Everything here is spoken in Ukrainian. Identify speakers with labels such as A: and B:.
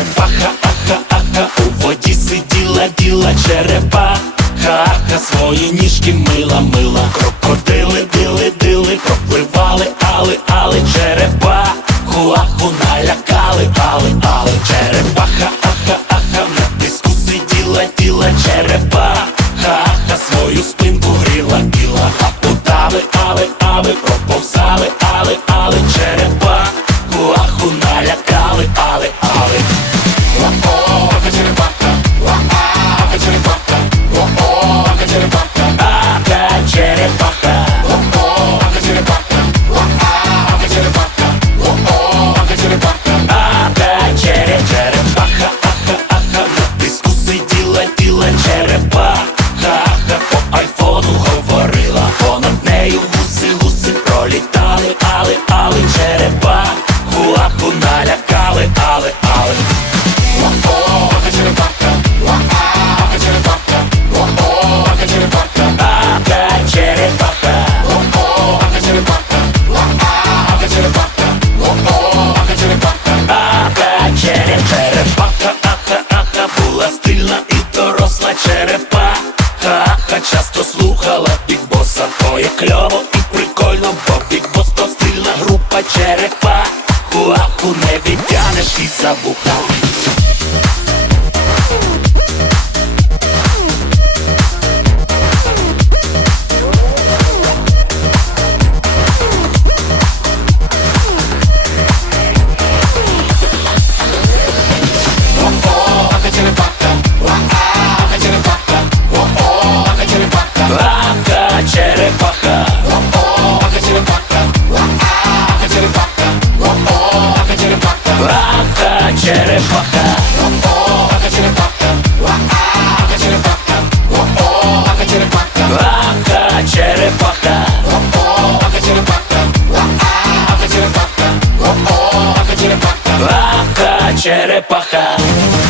A: черепаха, аха, аха, у воді сиділа, діла черепаха, аха, свої ніжки мила, мила, крокодили, дили, дили, пропливали, але, але черепаху, аху налякали, але, али, черепаха, аха, аха, на піску сиділа, діла черепаха, аха, свою спинку гріла, діла, а удали, але али, пропливали аха, була стильна і доросла черепаха, аха, часто слухала бікбоса, то є кльово і прикольно, бо бікбос то стильна група черепа. Хуаху не відтянеш і за. quiere paja.